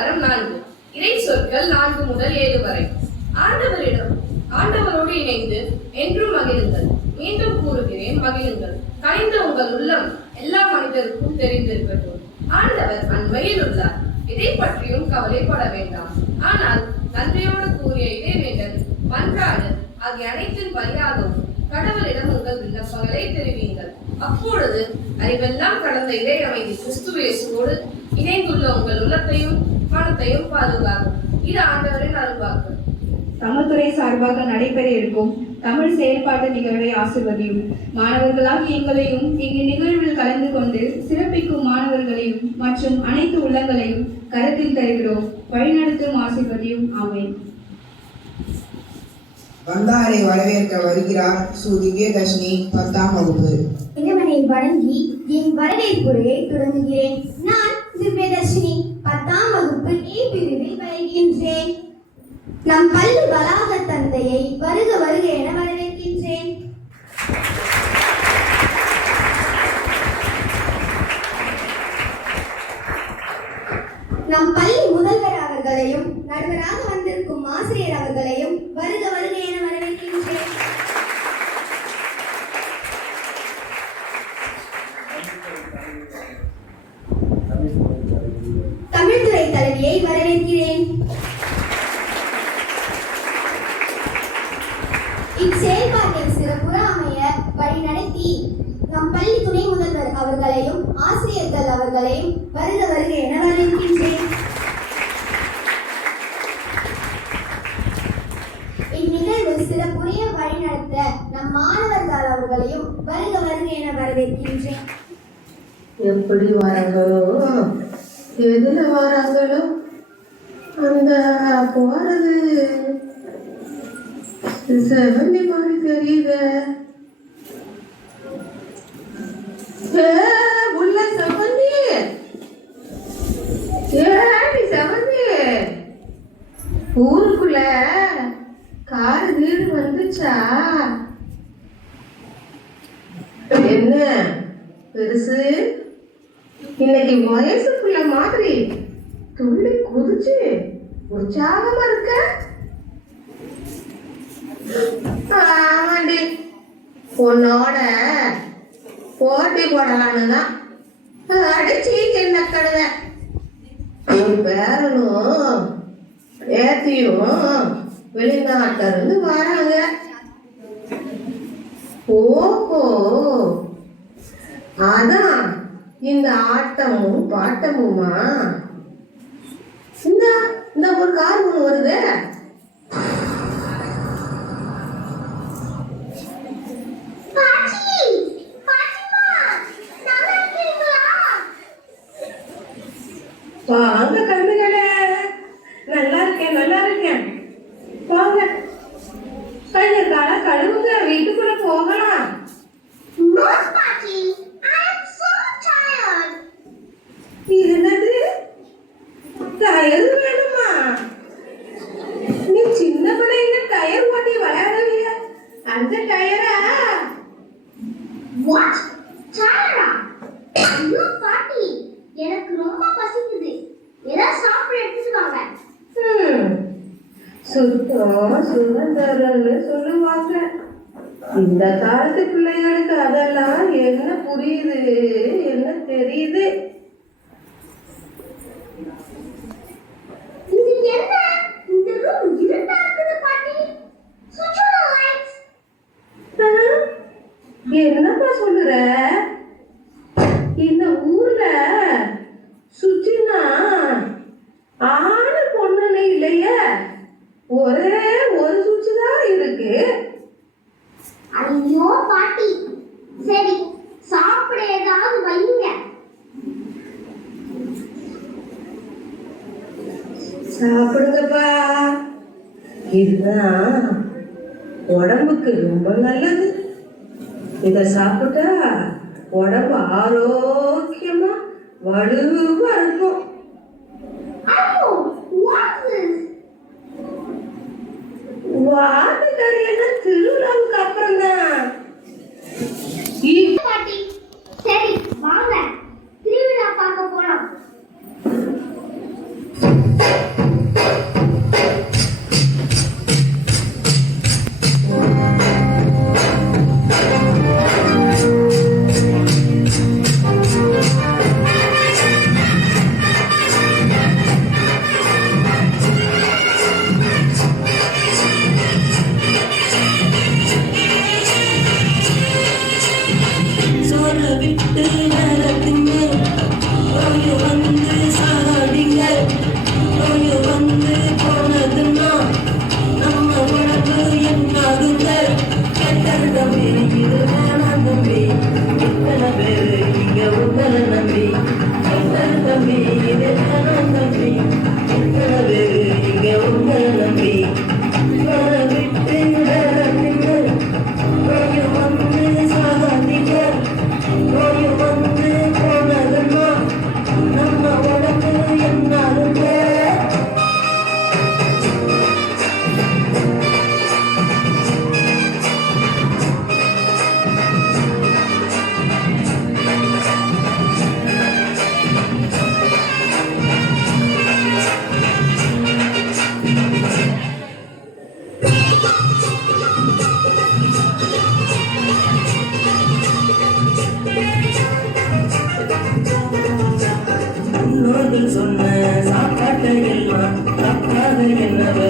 அதிகாரம் நான்கு. இறை சொற்கள் நான்கு முதல் ஏழு வரை. ஆண்டவரிடம் ஆண்டவரோடு இணைந்து என்றும் மகிழுங்கள். மீண்டும் கூறுகிறேன் மகிழுங்கள். கனிந்த உங்கள் உள்ளம் எல்லா மனிதருக்கும் தெரிந்திருக்கட்டும். ஆண்டவர் அண்மையில் உள்ளார். இதை பற்றியும் கவலைப்பட வேண்டாம். ஆனால் நன்றியோடு கூறிய இறைவேண்டல் மன்றாடு ஆகிய அனைத்தின் வழியாகவும் கடவுளிடம் உங்கள் விண்ணப்பங்களை தெரிவிங்கள் அப்பொழுது அறிவெல்லாம் கடந்த இறை அமைதி கிறிஸ்துவேசுவோடு இணைந்துள்ள உங்கள் உள்ளத்தையும் பணத்தையும் பாதுகாக்கும். இது ஆண்டவரின் அருள்வாக்கு. தமிழ்துறை சார்பாக நடைபெற இருக்கும் தமிழ் செயல்பாட்டு நிகழ்வை ஆசிர்வதியும். மாணவர்களாகிய எங்களையும் இங்கு நிகழ்வில் கலந்து கொண்டு சிறப்பிக்கும் மாணவர்களையும் மற்றும் அனைத்து உள்ளங்களையும் கருத்தில் தருகிறோம். வழிநடத்தும் ஆசிர்வதியும். ஆமென். வந்தாரை வரவேற்க வருகிறார் சு. திவ்யதர்ஷினி பத்தாம் வகுப்பு. இறைவனை வணங்கி என் வரவேற்புரையை தொடங்குகிறேன். நான் திவ்யதர்ஷினி பத்தாம் வகுப்பு ஏ பிரிவில் பயில்கின்றேன் நம் பள்ளி வளாக தந்தையை வருக வருக என வரவேற்கின்றேன். நம் பள்ளி முதல்வர் அவர்களையும் நடுவராக வந்திருக்கும் ஆசிரியர் அவர்களையும் வருக வருக என வரவேற்கின்றேன் தமிழ்துறை தலைவியை வரவேற்கிறேன் இச்செயல்பாட்டை சிறப்புற அமைய வழிநடத்தி நம் பள்ளி துணை முதல்வர் அவர்களையும் ஆசிரியர்கள் அவர்களையும் வருக வருக என வரவேற்கின்றேன் இந்நிகழ்வு சிறப்புரிய வழிநடத்த நம் மாணவர்கள் அவர்களையும் வருக வருக என வரவேற்கின்றேன். எப்படி வராங்களோ எதுல வராங்களோ அந்த போறது செவந்தி மாதிரி தெரியுது? ஊருக்குள்ள கார் வீடு வந்துச்சா? என்ன பெருசு? இன்னைக்கு வயசுக்குள்ள மாதிரி துள்ளி குதிச்சு உற்சாகமா இருக்க? ஆமாண்டி உன்னோட போட்டி போடலான்னு தான் அடிச்சு என்ன கடுவேன். பேரனும் ஏத்தியும் வெளிநாட்டிலிருந்து வராங்க. ஓஹோ அதான் இந்த ஆட்டமும் பாட்டமுமா? இந்த இந்த ஒரு கார் சுத்தம் சுதந்திரம்னு சொல்லுவாங்க. இந்த காலத்து பிள்ளைகளுக்கு அதெல்லாம் என்ன புரியுது என்ன தெரியுது? இது என்ன? ஏதாவது வைங்க சாப்பிடுங்கப்பா இதுதான் உடம்புக்கு ரொம்ப நல்லது இதை சாப்பிட்டா உடம்பு ஆரோக்கியமா வலுவா இருக்கும் Thank you.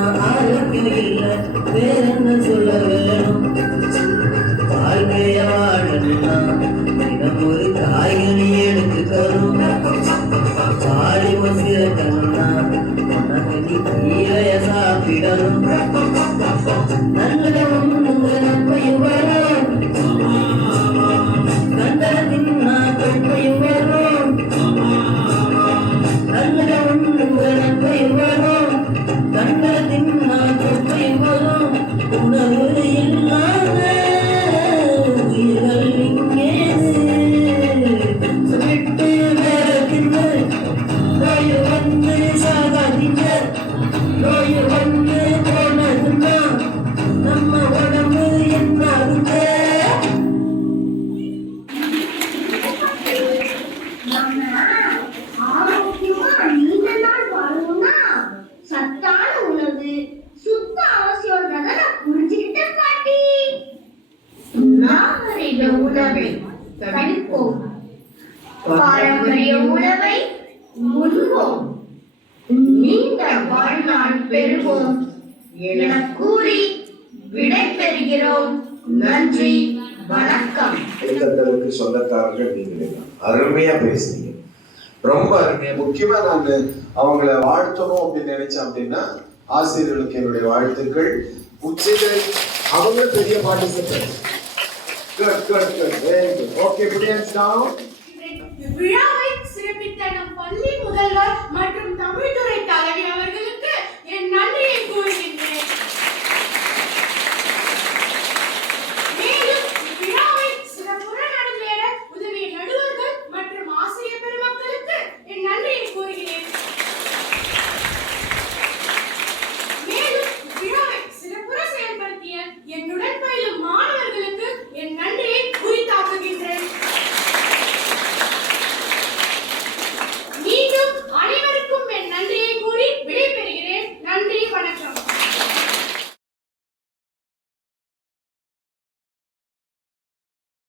Yeah. நன்றி. சொந்தக்காரர்கள் நீங்களே அருமையா பேசுறீங்க. ரொம்ப அருமையா. முக்கியமா நான் அவங்கள வாழ்த்தணும் அப்படின்னு நினைச்சேன் அப்படின்னா ஆசிரியர்களுக்கு என்னுடைய வாழ்த்துக்கள். உச்சிகள் அவங்க பெரிய பாட்டு குட் குட் ஓகே